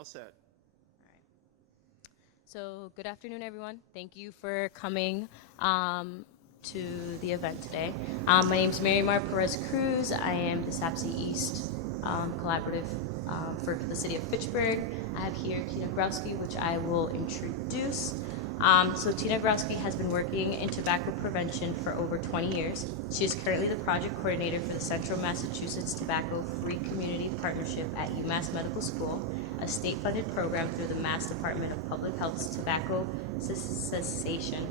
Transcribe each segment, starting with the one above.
All set. All right. So good afternoon, everyone. Thank you for coming to the event today. My name is Mary Mar Perez Cruz. I am the SAPSI East Collaborative for the city of Fitchburg. I have here Tina Growski, which I will introduce. So Tina Growski has been working in tobacco prevention for over 20 years. She is currently the project coordinator for the Central Massachusetts Tobacco Free Community Partnership at UMass Medical School, a state-funded program through the Mass Department of Public Health's Tobacco Cessation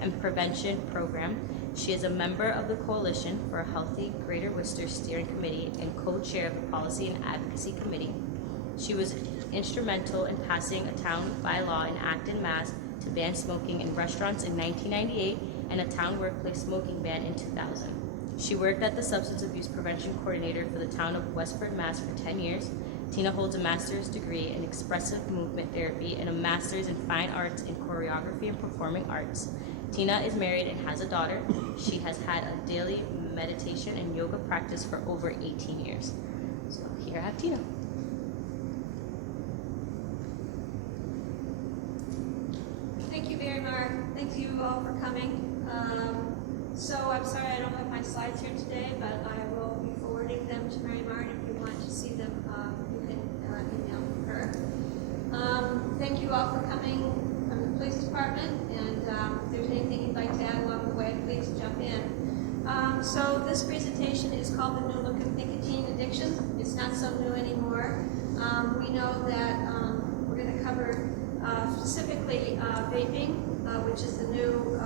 and Prevention Program. She is a member of the Coalition for a Healthy Greater Worcester Steering Committee and co-chair of the Policy and Advocacy Committee. She was instrumental in passing a town bylaw in Acton, Mass. To ban smoking in restaurants in 1998 and a town workplace smoking ban in 2000. She worked as the Substance Abuse Prevention Coordinator for the town of Westford, Mass. For 10 years. Tina holds a master's degree in expressive movement therapy and a master's in fine arts in choreography and performing arts. Tina is married and has a daughter. She has had a daily meditation and yoga practice for over 18 years. So here I have Tina. Thank you very much. Thank you all for coming. So I'm sorry I don't have my slides here today, but I will be forwarding them to Mary Martin. If you want to see them, you can email her. Thank you all for coming from the police department, and if there's anything you'd like to add along the way, please jump in. So this presentation is called The New Look of Nicotine Addiction. It's not so new anymore. We know that we're going to cover specifically vaping, which is the new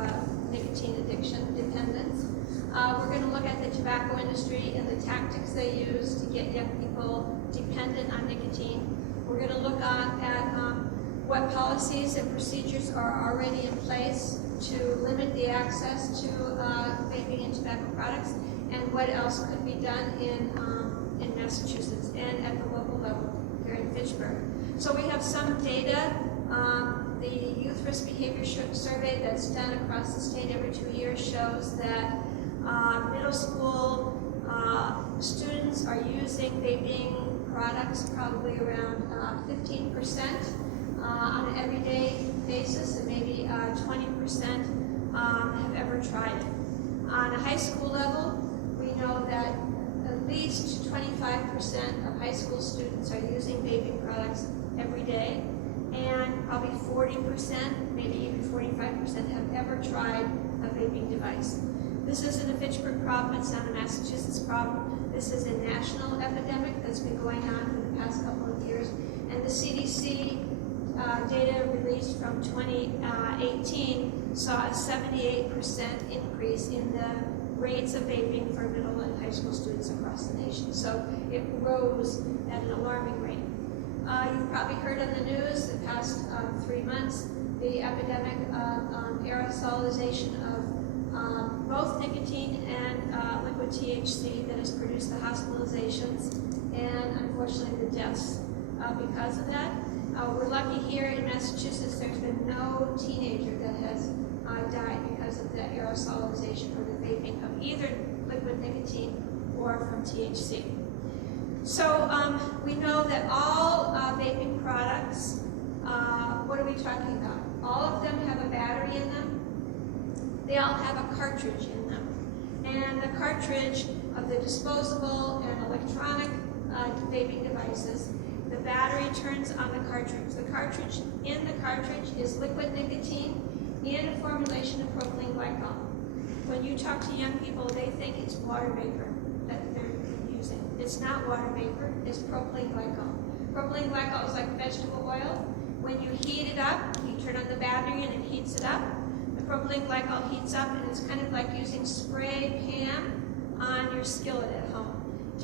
nicotine addiction dependence. We're going to look at the tobacco industry and the tactics they use to get young people dependent on nicotine. We're going to look at what policies and procedures are already in place to limit the access to vaping and tobacco products, and what else could be done in Massachusetts and at the local level here in Fitchburg. So we have some data. The Youth Risk Behavior Survey that's done across the state every 2 years shows that middle school students are using vaping products probably around 15% on an everyday basis, and maybe 20% have ever tried it. On a high school level, we know that at least 25% of high school students are using vaping products every day, and probably 40%, maybe even 45% have ever tried a vaping device. This isn't a Fitchburg problem, it's not a Massachusetts problem. This is a national epidemic that's been going on for the past couple of years, and the CDC data released from 2018 saw a 78% increase in the rates of vaping for middle and high school students across the nation. So it rose at an alarming rate. You've probably heard on the news the past 3 months the epidemic of aerosolization of both nicotine and liquid THC that has produced the hospitalizations and unfortunately the deaths because of that. We're lucky here in Massachusetts there's been no teenager that has died because of the aerosolization or the vaping of either liquid nicotine or from THC. So we know that all vaping products, what are we talking about? All of them have a battery in them. They all have a cartridge in them. And the cartridge of the disposable and electronic vaping devices, the battery turns on the cartridge. The cartridge, in the cartridge is liquid nicotine in a formulation of propylene glycol. When you talk to young people, they think it's water vapor that they're using. It's not water vapor, it's propylene glycol. Propylene glycol is like vegetable oil. When you heat it up, you turn on the battery and it heats it up. The propylene glycol heats up and it's kind of like using spray pan on your skillet at home.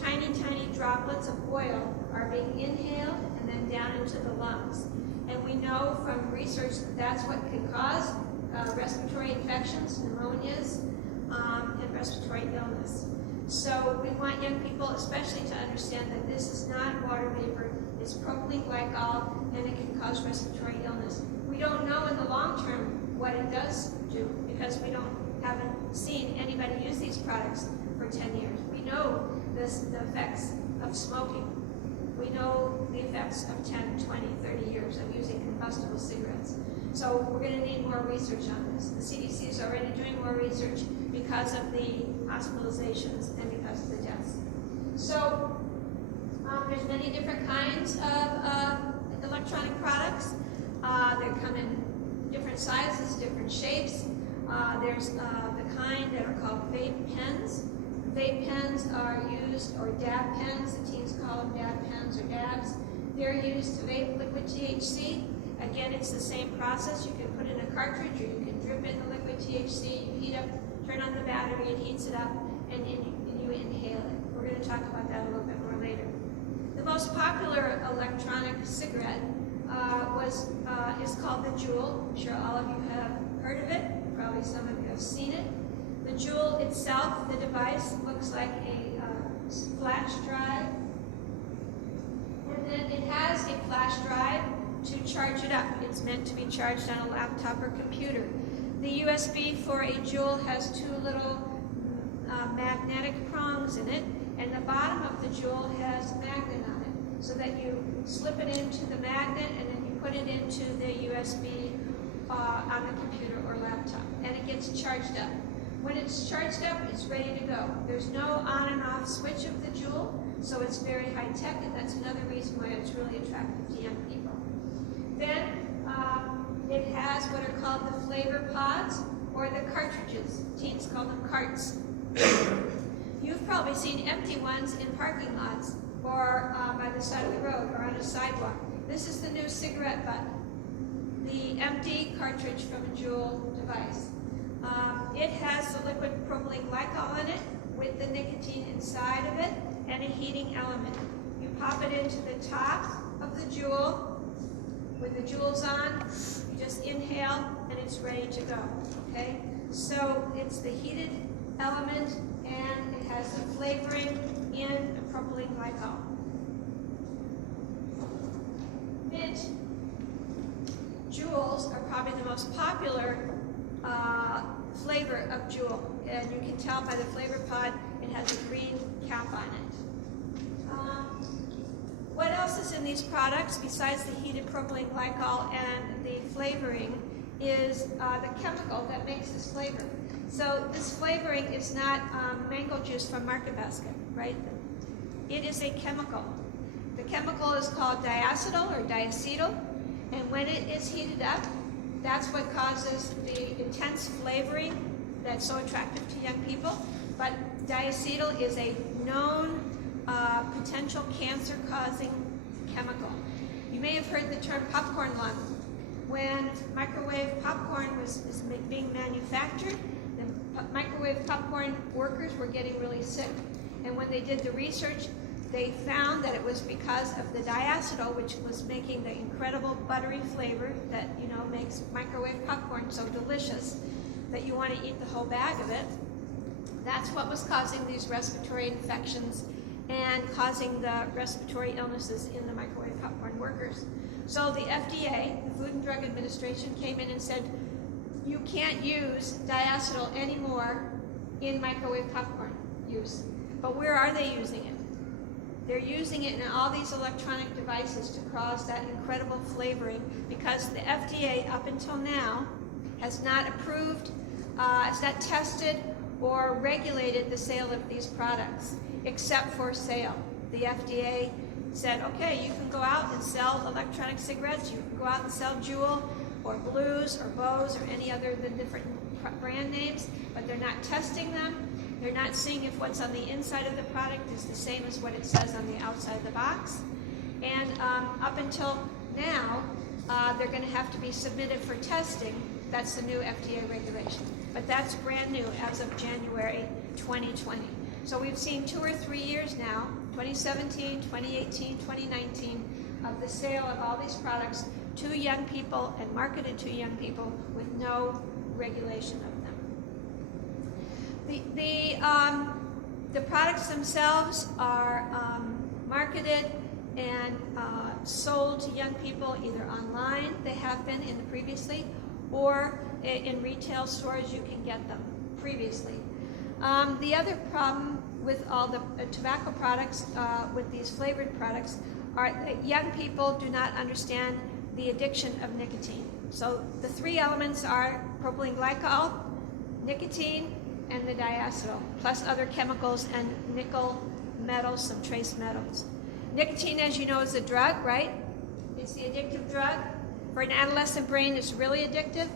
Tiny, tiny droplets of oil are being inhaled and then down into the lungs. And we know from research that that's what can cause respiratory infections, pneumonias, and respiratory illness. So we want young people especially to understand that this is not water vapor, it's propylene glycol, and it can cause respiratory illness. We don't know in the long term what it does do because we haven't seen anybody use these products for 10 years. We know the effects of smoking. We know the effects of 10, 20, 30 years of using combustible cigarettes. So we're going to need more research on this. The CDC is already doing more research because of the hospitalizations and because of the deaths. So there's many different kinds of electronic products. They come in different sizes, different shapes. There's the kind that are called vape pens. Vape pens are used, or dab pens, the teens call them dab pens or dabs. They're used to vape liquid THC. Again, it's the same process. You can put in a cartridge or you can drip in the liquid THC, you heat up, turn on the battery, it heats it up, and you inhale it. We're going to talk about that a little bit more later. The most popular electronic cigarette is called the Juul. I'm sure all of you have heard of it. Probably some of you have seen it. The Juul itself, the device, looks like a flash drive. And then it has a flash drive to charge it up. It's meant to be charged on a laptop or computer. The USB for a Juul has two little magnetic prongs in it, and the bottom of the Juul has a magnet on it, so that you slip it into the magnet and then you put it into the USB on the computer or laptop, and it gets charged up. When it's charged up, it's ready to go. There's no on and off switch of the Juul, so it's very high tech, and that's another reason why it's really attractive to young people. Then it has what are called the flavor pods, or the cartridges. Teens call them carts. You've probably seen empty ones in parking lots, or by the side of the road, or on a sidewalk. This is the new cigarette butt, the empty cartridge from a Juul device. It has the liquid propylene glycol in it with the nicotine inside of it and a heating element. You pop it into the top of the Juul. When the Juul's on, you just inhale and it's ready to go, okay? So it's the heated element and it has the flavoring in the propylene glycol. Mint Juuls are probably the most popular flavor of Juul, and you can tell by the flavor pod it has a green cap on it. What else is in these products besides the heated propylene glycol and the flavoring is the chemical that makes this flavor. So this flavoring is not mango juice from Market Basket, right? It is a chemical. The chemical is called diacetyl or diacetyl, and when it is heated up, that's what causes the intense flavoring that's so attractive to young people. But diacetyl is a known potential cancer-causing chemical. You may have heard the term popcorn lung. When microwave popcorn was being manufactured, the microwave popcorn workers were getting really sick. And when they did the research, they found that it was because of the diacetyl, which was making the incredible buttery flavor that, you know, makes microwave popcorn so delicious that you want to eat the whole bag of it. That's what was causing these respiratory infections and causing the respiratory illnesses in the microwave popcorn workers. So the FDA, the Food and Drug Administration, came in and said, you can't use diacetyl anymore in microwave popcorn use. But where are they using it? They're using it in all these electronic devices to cause that incredible flavoring, because the FDA up until now has not approved, has not tested or regulated the sale of these products, except for sale. The FDA said, okay, you can go out and sell electronic cigarettes, you can go out and sell Juul or Blues or Bose or any other of the different brand names, but they're not testing them. They're not seeing if what's on the inside of the product is the same as what it says on the outside of the box. And up until now, they're going to have to be submitted for testing. That's the new FDA regulation. But that's brand new as of January 2020. So we've seen 2 or 3 years now, 2017, 2018, 2019, of the sale of all these products to young people and marketed to young people with no regulation of them. The products themselves are marketed and sold to young people either online, they have been in the previously, or in retail stores you can get them previously. The other problem with all the tobacco products, with these flavored products, are that young people do not understand the addiction of nicotine. So the three elements are propylene glycol, nicotine, and the diacetyl, plus other chemicals and nickel, metals, some trace metals. Nicotine, as you know, is a drug, right? It's the addictive drug. For an adolescent brain, it's really addictive.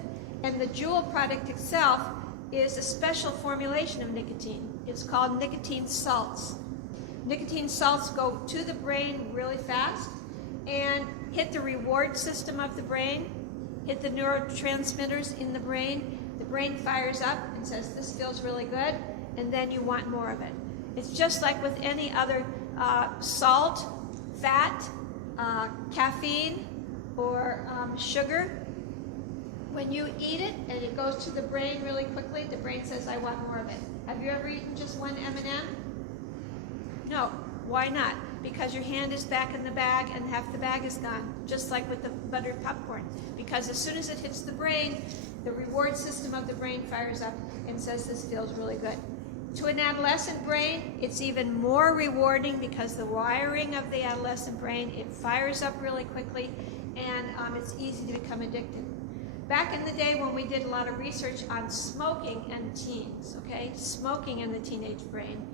And the Juul product itself is a special formulation of nicotine. It's called nicotine salts. Nicotine salts go to the brain really fast and hit the reward system of the brain, hit the neurotransmitters in the brain. The brain fires up and says, this feels really good, and then you want more of it. It's just like with any other salt, fat, caffeine, or sugar. When you eat it and it goes to the brain really quickly, the brain says, I want more of it. Have you ever eaten just one M&M? No. Why not? Because your hand is back in the bag and half the bag is gone, just like with the buttered popcorn. Because as soon as it hits the brain, the reward system of the brain fires up and says, this feels really good. To an adolescent brain, it's even more rewarding because the wiring of the adolescent brain, it fires up really quickly, and it's easy to become addicted. Back in the day when we did a lot of research on smoking and teens, okay, smoking in the teenage brain,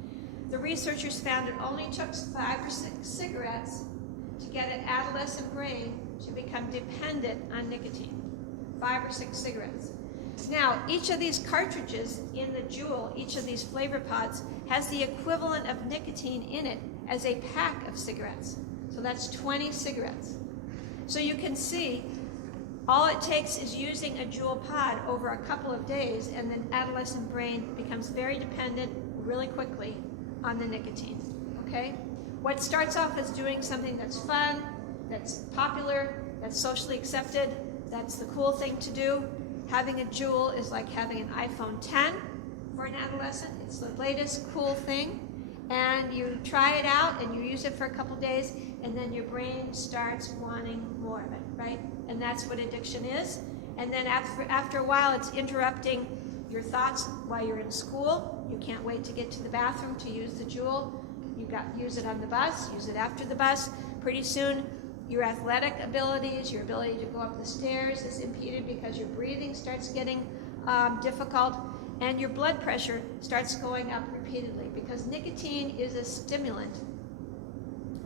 the researchers found it only took 5 or 6 cigarettes to get an adolescent brain to become dependent on nicotine. 5 or 6 cigarettes. Now, each of these cartridges in the Juul, each of these flavor pods, has the equivalent of nicotine in it as a pack of cigarettes. So that's 20 cigarettes. So you can see all it takes is using a Juul pod over a couple of days, and the adolescent brain becomes very dependent really quickly on the nicotine, okay? What starts off as doing something that's fun, that's popular, that's socially accepted, that's the cool thing to do. Having a Juul is like having an iPhone 10 for an adolescent. It's the latest cool thing. And you try it out and you use it for a couple days, and then your brain starts wanting more of it, right? And that's what addiction is. And then after a while, it's interrupting your thoughts while you're in school. You can't wait to get to the bathroom to use the Juul. Use it on the bus, use it after the bus. Pretty soon, your athletic abilities, your ability to go up the stairs is impeded because your breathing starts getting difficult, and your blood pressure starts going up repeatedly because nicotine is a stimulant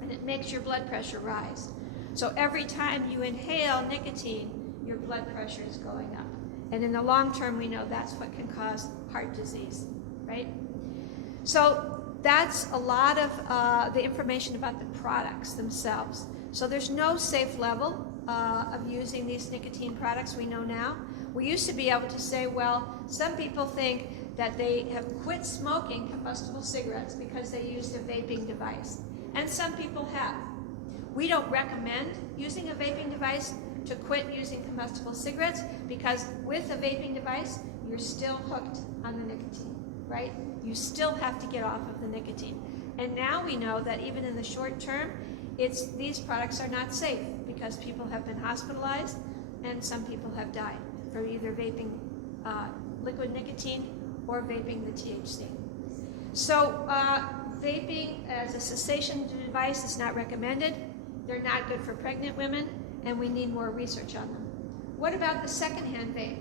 and it makes your blood pressure rise. So every time you inhale nicotine, your blood pressure is going up. And in the long term, we know that's what can cause heart disease, right? So that's a lot of the information about the products themselves. So there's no safe level of using these nicotine products we know now. We used to be able to say, well, some people think that they have quit smoking combustible cigarettes because they used a vaping device. And some people have. We don't recommend using a vaping device to quit using combustible cigarettes because with a vaping device, you're still hooked on the nicotine, right? You still have to get off of the nicotine. And now we know that even in the short term, these products are not safe because people have been hospitalized and some people have died from either vaping liquid nicotine or vaping the THC. So vaping as a cessation device is not recommended. They're not good for pregnant women, and we need more research on them. What about the secondhand vape?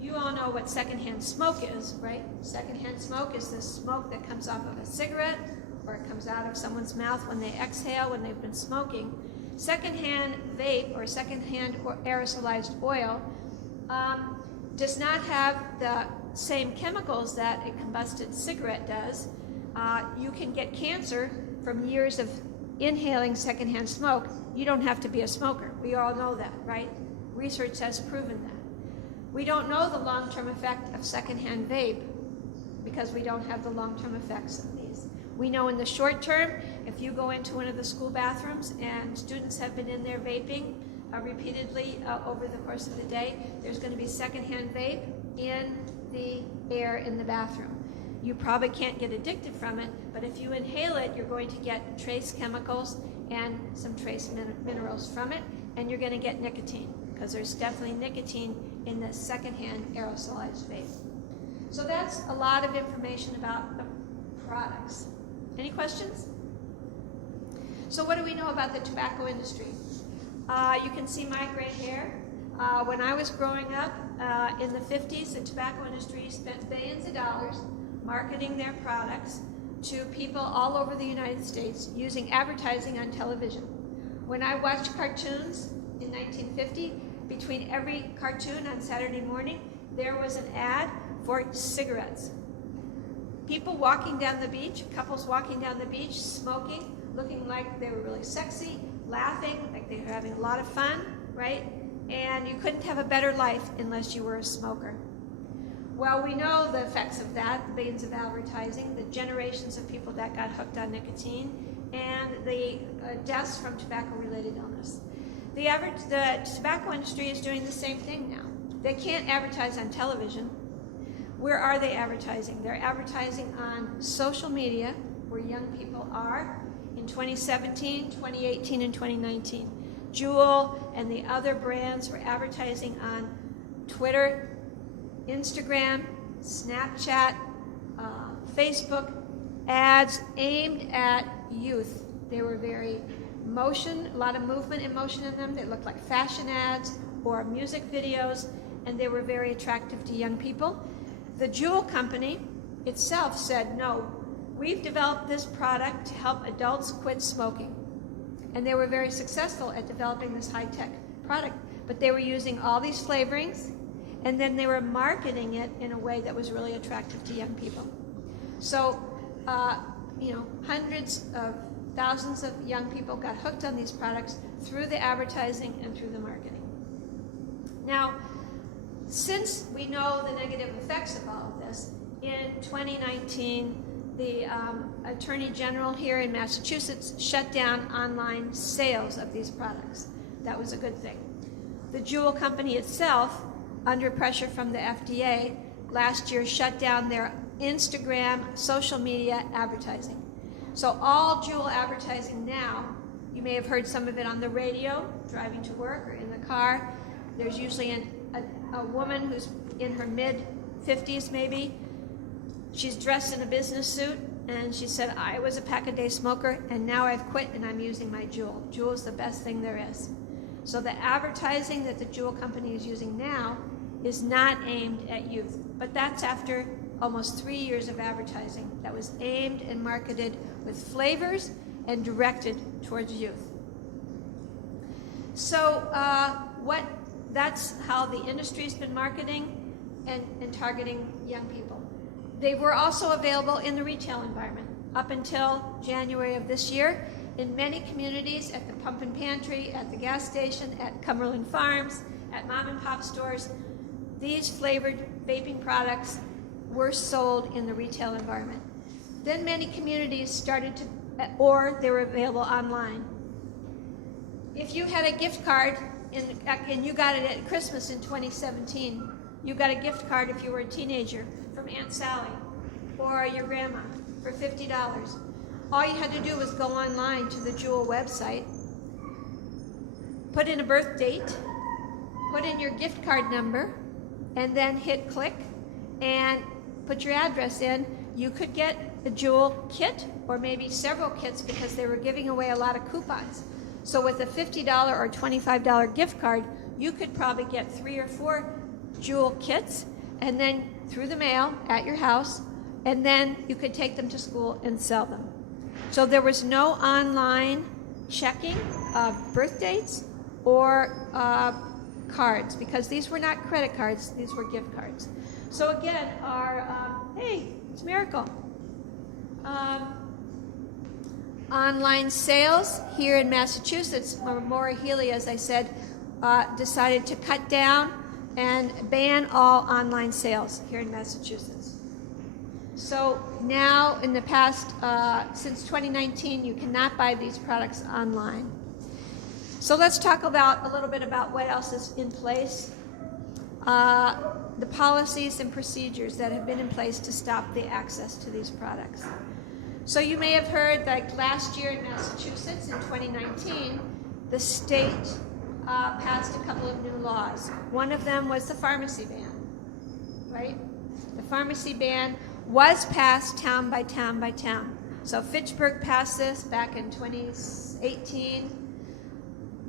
You all know what secondhand smoke is, right? Secondhand smoke is the smoke that comes off of a cigarette or it comes out of someone's mouth when they exhale when they've been smoking. Secondhand vape or secondhand aerosolized oil does not have the same chemicals that a combusted cigarette does. You can get cancer from years of inhaling secondhand smoke. You don't have to be a smoker. We all know that, right? Research has proven that. We don't know the long-term effect of secondhand vape because we don't have the long-term effects of these. We know in the short term, if you go into one of the school bathrooms and students have been in there vaping repeatedly over the course of the day, there's going to be secondhand vape in the air in the bathroom. You probably can't get addicted from it, but if you inhale it, you're going to get trace chemicals and some trace minerals from it, and you're going to get nicotine, because there's definitely nicotine in the secondhand aerosolized vape. So that's a lot of information about the products. Any questions? So what do we know about the tobacco industry? You can see my gray hair. When I was growing up in the 50s, the tobacco industry spent billions of dollars marketing their products to people all over the United States using advertising on television. When I watched cartoons in 1950, between every cartoon on Saturday morning, there was an ad for cigarettes. People walking down the beach, couples walking down the beach, smoking, looking like they were really sexy, laughing, like they were having a lot of fun, right? And you couldn't have a better life unless you were a smoker. Well, we know the effects of that, the billions of advertising, the generations of people that got hooked on nicotine, and the deaths from tobacco-related illness. The tobacco industry is doing the same thing now. They can't advertise on television. Where are they advertising? They're advertising on social media, where young people are, in 2017, 2018, and 2019. Juul and the other brands were advertising on Twitter, Instagram, Snapchat, Facebook, ads aimed at youth. They were very a lot of movement and motion in them. They looked like fashion ads or music videos, and they were very attractive to young people. The Juul company itself said, no, we've developed this product to help adults quit smoking. And they were very successful at developing this high-tech product, but they were using all these flavorings, and then they were marketing it in a way that was really attractive to young people. So, hundreds of thousands of young people got hooked on these products through the advertising and through the marketing. Now, since we know the negative effects of all of this, in 2019, the Attorney General here in Massachusetts shut down online sales of these products. That was a good thing. The Juul company itself, under pressure from the FDA, last year shut down their Instagram social media advertising. So all Juul advertising now, you may have heard some of it on the radio, driving to work or in the car. There's usually a woman who's in her mid-50s maybe. She's dressed in a business suit, and she said, I was a pack-a-day smoker, and now I've quit, and I'm using my Juul. Juul is the best thing there is. So the advertising that the Juul company is using now is not aimed at youth. But that's after almost 3 years of advertising that was aimed and marketed with flavors and directed towards youth. So that's how the industry's been marketing and targeting young people. They were also available in the retail environment up until January of this year in many communities, at the pump and pantry, at the gas station, at Cumberland Farms, at mom and pop stores. These flavored vaping products were sold in the retail environment. Then many communities started to, or they were available online. If you had a gift card, and you got it at Christmas in 2017, you got a gift card if you were a teenager from Aunt Sally or your grandma for $50. All you had to do was go online to the Juul website, put in a birth date, put in your gift card number, and then hit click and put your address in. You could get a Juul kit or maybe several kits because they were giving away a lot of coupons. So with a $50 or $25 gift card, you could probably get 3 or 4 Juul kits, and then through the mail at your house, and then you could take them to school and sell them. So there was no online checking of birth dates or cards, because these were not credit cards, these were gift cards. So again, hey, it's Miracle. Online sales here in Massachusetts, Maura Healey, as I said, decided to cut down and ban all online sales here in Massachusetts. So now, in the past, since 2019, you cannot buy these products online. So let's talk about a little bit about what else is in place. The policies and procedures that have been in place to stop the access to these products. So you may have heard that last year in Massachusetts, in 2019, the state passed a couple of new laws. One of them was the pharmacy ban, right? The pharmacy ban was passed town by town by town. So Fitchburg passed this back in 2018.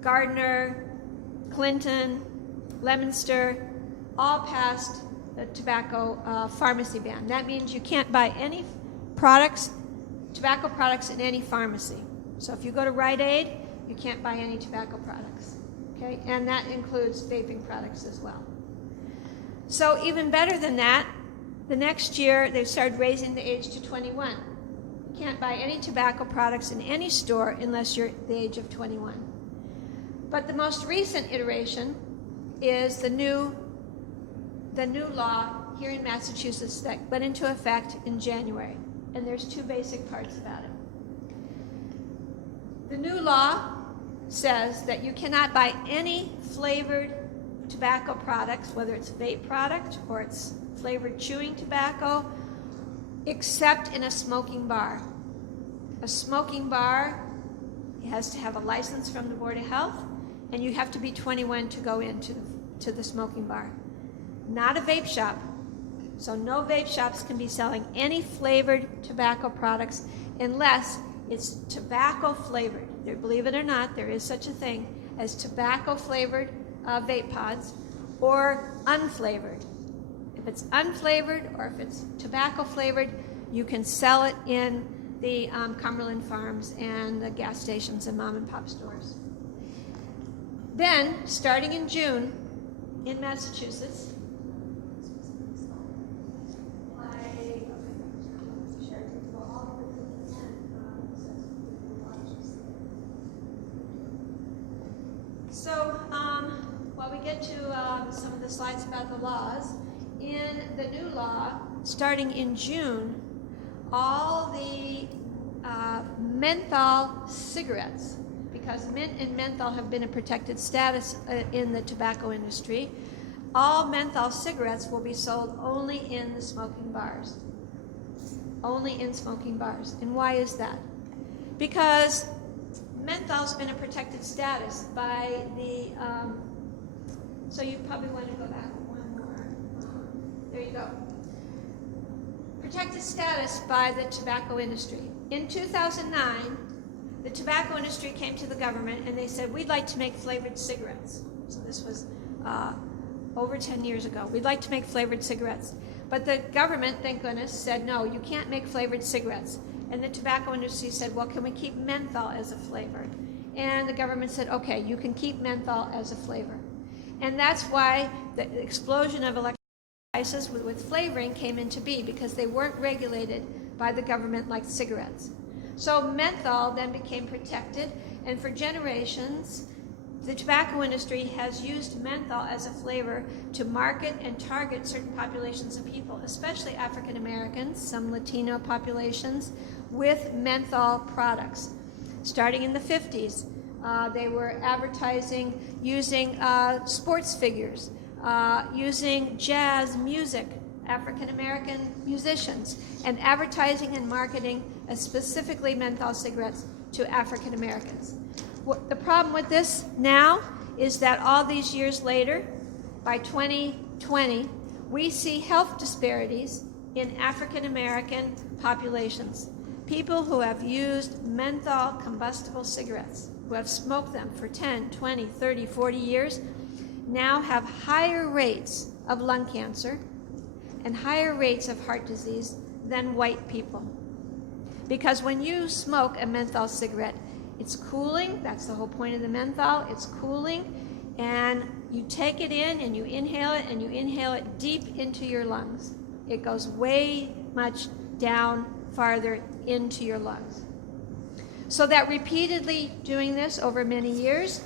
Gardner, Clinton, Leominster, all passed the tobacco pharmacy ban. That means you can't buy any products, tobacco products in any pharmacy. So if you go to Rite Aid, you can't buy any tobacco products. Okay, and that includes vaping products as well. So even better than that, the next year they started raising the age to 21. You can't buy any tobacco products in any store unless you're the age of 21. But the most recent iteration is the new law here in Massachusetts that went into effect in January. And there's two basic parts about it. The new law says that you cannot buy any flavored tobacco products, whether it's a vape product or it's flavored chewing tobacco, except in a smoking bar. A smoking bar has to have a license from the Board of Health, and you have to be 21 to go into the smoking bar. Not a vape shop. So no vape shops can be selling any flavored tobacco products unless it's tobacco flavored. Believe it or not, there is such a thing as tobacco flavored vape pods or unflavored. If it's unflavored or if it's tobacco flavored, you can sell it in the Cumberland Farms and the gas stations and mom and pop stores. Then, starting in June, in Massachusetts, so while we get to some of the slides about the laws, in the new law, starting in June, all the menthol cigarettes, because mint and menthol have been a protected status in the tobacco industry, all menthol cigarettes will be sold only in the smoking bars. Only in smoking bars. And why is that? Because menthol's been a protected status by the, so you probably want to go back one more. There you go. Protected status by the tobacco industry. In 2009, the tobacco industry came to the government and they said, we'd like to make flavored cigarettes. So this was over 10 years ago. We'd like to make flavored cigarettes. But the government, thank goodness, said, no, you can't make flavored cigarettes. And the tobacco industry said, well, can we keep menthol as a flavor? And the government said, okay, you can keep menthol as a flavor. And that's why the explosion of electronic devices with flavoring came into being, because they weren't regulated by the government like cigarettes. So menthol then became protected, and for generations, the tobacco industry has used menthol as a flavor to market and target certain populations of people, especially African Americans, some Latino populations, with menthol products. Starting in the 50s, they were advertising using sports figures, using jazz music, African American musicians, and advertising and marketing specifically menthol cigarettes to African Americans. The problem with this now is that all these years later, by 2020, we see health disparities in African American populations. People who have used menthol combustible cigarettes, who have smoked them for 10, 20, 30, 40 years, now have higher rates of lung cancer and higher rates of heart disease than white people. Because when you smoke a menthol cigarette, it's cooling. That's the whole point of the menthol. It's cooling, and you take it in and you inhale it, and you inhale it deep into your lungs. It goes way much down farther into your lungs. So that repeatedly doing this over many years,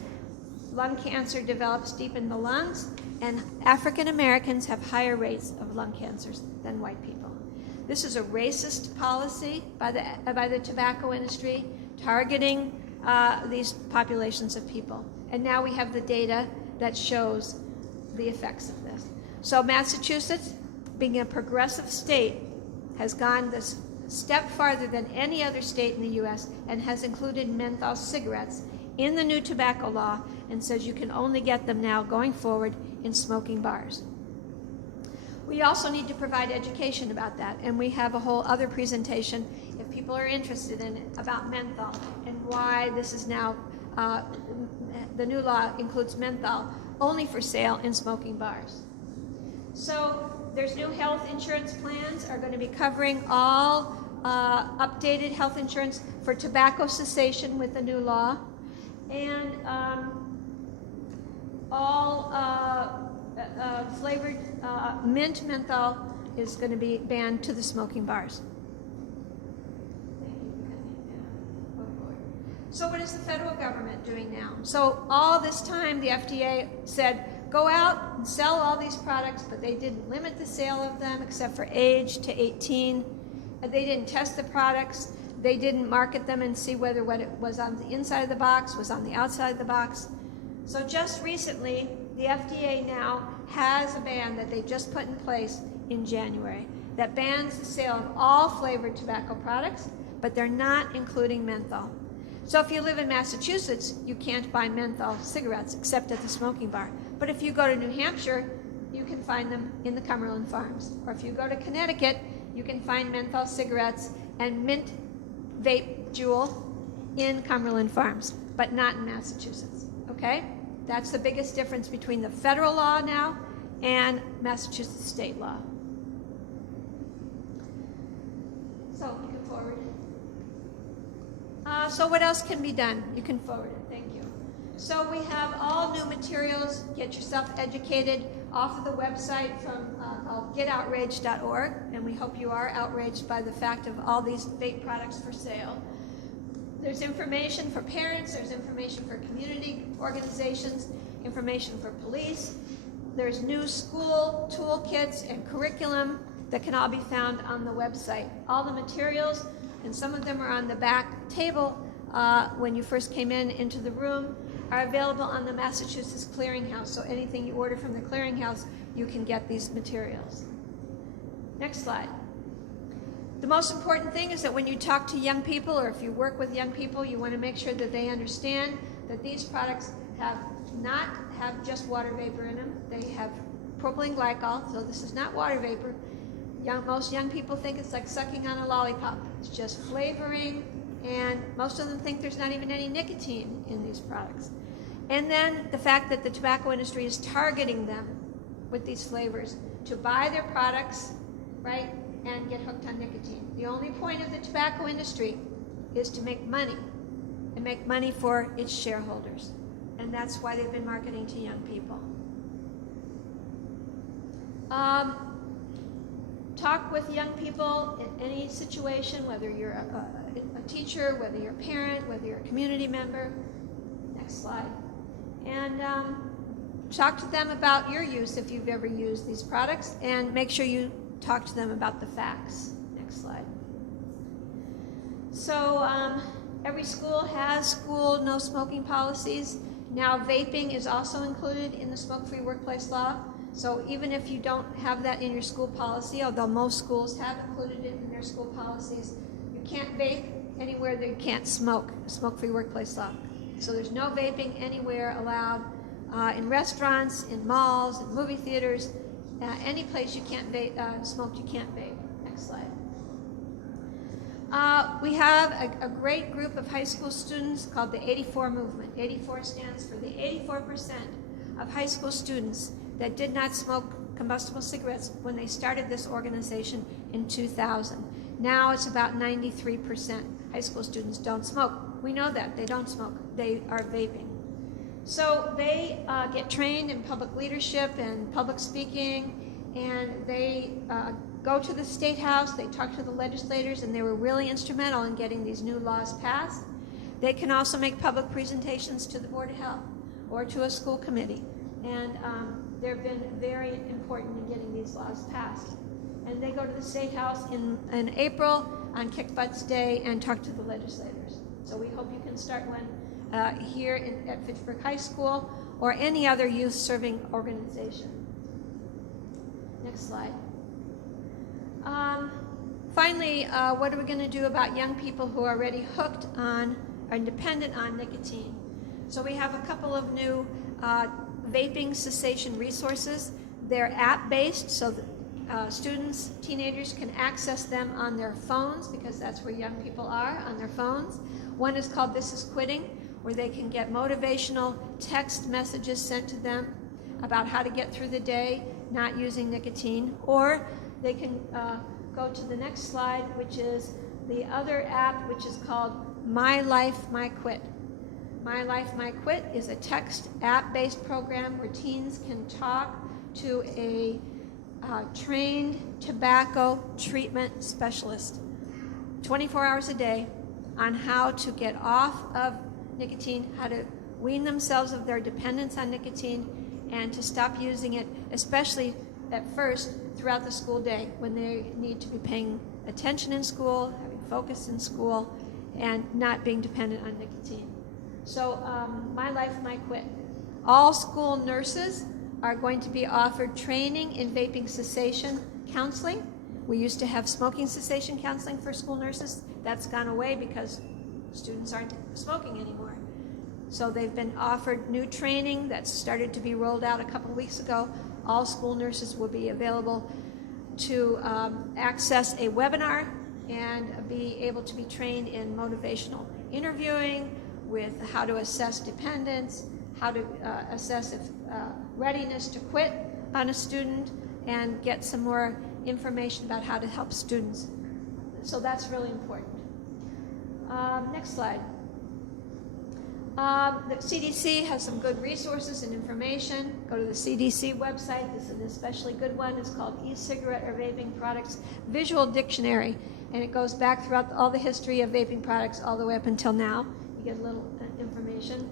lung cancer develops deep in the lungs, and African Americans have higher rates of lung cancers than white people. This is a racist policy by the tobacco industry, targeting these populations of people. And now we have the data that shows the effects of this. So Massachusetts, being a progressive state, has gone this step farther than any other state in the U.S. and has included menthol cigarettes in the new tobacco law and says you can only get them now going forward in smoking bars. We also need to provide education about that, and we have a whole other presentation, if people are interested in it, about menthol and why this is now, the new law includes menthol only for sale in smoking bars. So there's new health insurance plans are going to be covering all updated health insurance for tobacco cessation with the new law, and all flavored mint menthol is going to be banned to the smoking bars. So what is the federal government doing now? So all this time the FDA said, go out and sell all these products, but they didn't limit the sale of them except for age to 18. They didn't test the products. They didn't market them and see whether what it was on the inside of the box was on the outside of the box. So just recently, the FDA now has a ban that they just put in place in January that bans the sale of all flavored tobacco products, but they're not including menthol. So if you live in Massachusetts, you can't buy menthol cigarettes except at the smoking bar. But if you go to New Hampshire, you can find them in the Cumberland Farms. Or if you go to Connecticut, you can find menthol cigarettes and mint vape jewel in Cumberland Farms, but not in Massachusetts, okay? That's the biggest difference between the federal law now and Massachusetts state law. So you can forward it. So what else can be done? You can forward it, thank you. So we have all new materials. Get yourself educated off of the website from called getoutraged.org, and we hope you are outraged by the fact of all these vape products for sale. There's information for parents, there's information for community organizations, information for police. There's new school toolkits and curriculum that can all be found on the website. All the materials, and some of them are on the back table when you first came into the room, are available on the Massachusetts Clearinghouse. So anything you order from the Clearinghouse, you can get these materials. Next slide. The most important thing is that when you talk to young people, or if you work with young people, you want to make sure that they understand that these products not have just water vapor in them. They have propylene glycol, so this is not water vapor. Most young people think it's like sucking on a lollipop. It's just flavoring, and most of them think there's not even any nicotine in these products. And then the fact that the tobacco industry is targeting them with these flavors to buy their products, right, and get hooked on nicotine. The only point of the tobacco industry is to make money, and make money for its shareholders. And that's why they've been marketing to young people. Talk with young people in any situation, whether you're a teacher, whether you're a parent, whether you're a community member. Next slide. And talk to them about your use if you've ever used these products, and make sure you talk to them about the facts. Next slide. So every school has school no smoking policies. Now vaping is also included in the smoke-free workplace law. So even if you don't have that in your school policy, although most schools have included it in their school policies, you can't vape anywhere that you can't smoke, smoke-free workplace law. So there's no vaping anywhere allowed in restaurants, in malls, in movie theaters, any place you can't vape, smoke, you can't vape. Next slide. We have a great group of high school students called the 84 movement. 84 stands for the 84% of high school students that did not smoke combustible cigarettes when they started this organization in 2000. Now it's about 93% high school students don't smoke. We know that. They don't smoke. They are vaping. So they get trained in public leadership and public speaking, and they go to the State House, they talk to the legislators, and they were really instrumental in getting these new laws passed. They can also make public presentations to the Board of Health or to a school committee. And they've been very important in getting these laws passed. And they go to the State House in April on Kick Butts Day and talk to the legislators. So we hope you can start one here at Fitchburg High School or any other youth-serving organization. Next slide. Finally, what are we going to do about young people who are already hooked on or dependent on nicotine? So we have a couple of new vaping cessation resources. They're app-based, so students, teenagers can access them on their phones, because that's where young people are, on their phones. One is called This Is Quitting, where they can get motivational text messages sent to them about how to get through the day not using nicotine. Or they can go to the next slide, which is the other app, which is called My Life, My Quit. My Life, My Quit is a text app-based program where teens can talk to a trained tobacco treatment specialist 24 hours a day on how to get off of nicotine, how to wean themselves of their dependence on nicotine, and to stop using it, especially at first throughout the school day when they need to be paying attention in school, having focus in school, and not being dependent on nicotine. So My Life, My Quit. All school nurses are going to be offered training in vaping cessation counseling. We used to have smoking cessation counseling for school nurses. That's gone away because students aren't smoking anymore. So they've been offered new training that's started to be rolled out a couple weeks ago. All school nurses will be available to access a webinar and be able to be trained in motivational interviewing, with how to assess dependence, how to assess if readiness to quit on a student, and get some more information about how to help students. So that's really important. Next slide. The CDC has some good resources and information. Go to the CDC website. This is an especially good one. It's called E-Cigarette or Vaping Products Visual Dictionary, and it goes back throughout all the history of vaping products all the way up until now. You get a little information.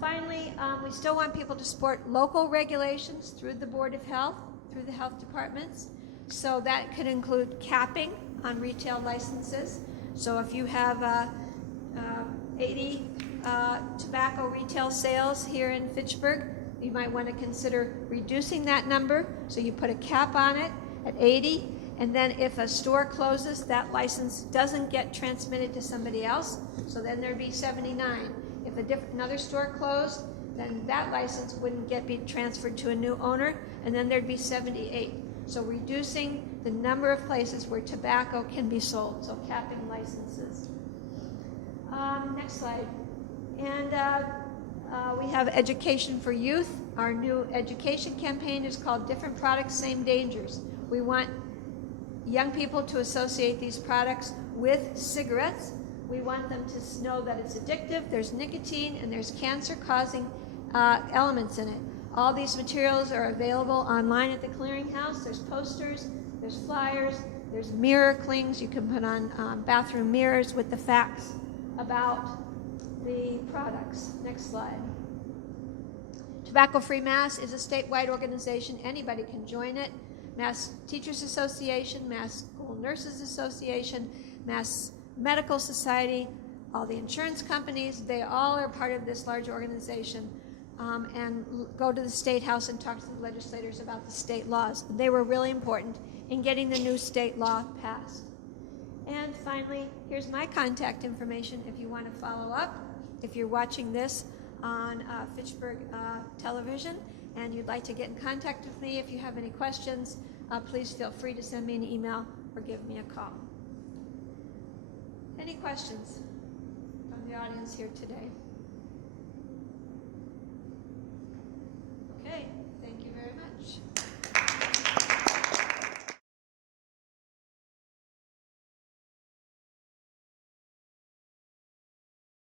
Finally, we still want people to support local regulations through the Board of Health, through the health departments. So that could include capping on retail licenses. So if you have 80 tobacco retail sales here in Fitchburg, you might want to consider reducing that number. So you put a cap on it at 80, and then if a store closes, that license doesn't get transmitted to somebody else, so then there'd be 79. If another store closed, then that license wouldn't be transferred to a new owner, and then there'd be 78. So reducing the number of places where tobacco can be sold, so capping licenses. Next slide. And we have education for youth. Our new education campaign is called Different Products, Same Dangers. We want young people to associate these products with cigarettes. We want them to know that it's addictive, there's nicotine, and there's cancer-causing elements in it. All these materials are available online at the clearinghouse. There's posters, there's flyers, there's mirror clings you can put on bathroom mirrors with the facts about the products. Next slide. Tobacco Free Mass is a statewide organization. Anybody can join it. Mass Teachers Association, Mass School Nurses Association, Mass Medical Society, all the insurance companies, they all are part of this large organization. And go to the State House and talk to the legislators about the state laws. They were really important in getting the new state law passed. And finally, here's my contact information if you want to follow up. If you're watching this on Fitchburg television and you'd like to get in contact with me, if you have any questions, please feel free to send me an email or give me a call. Any questions from the audience here today?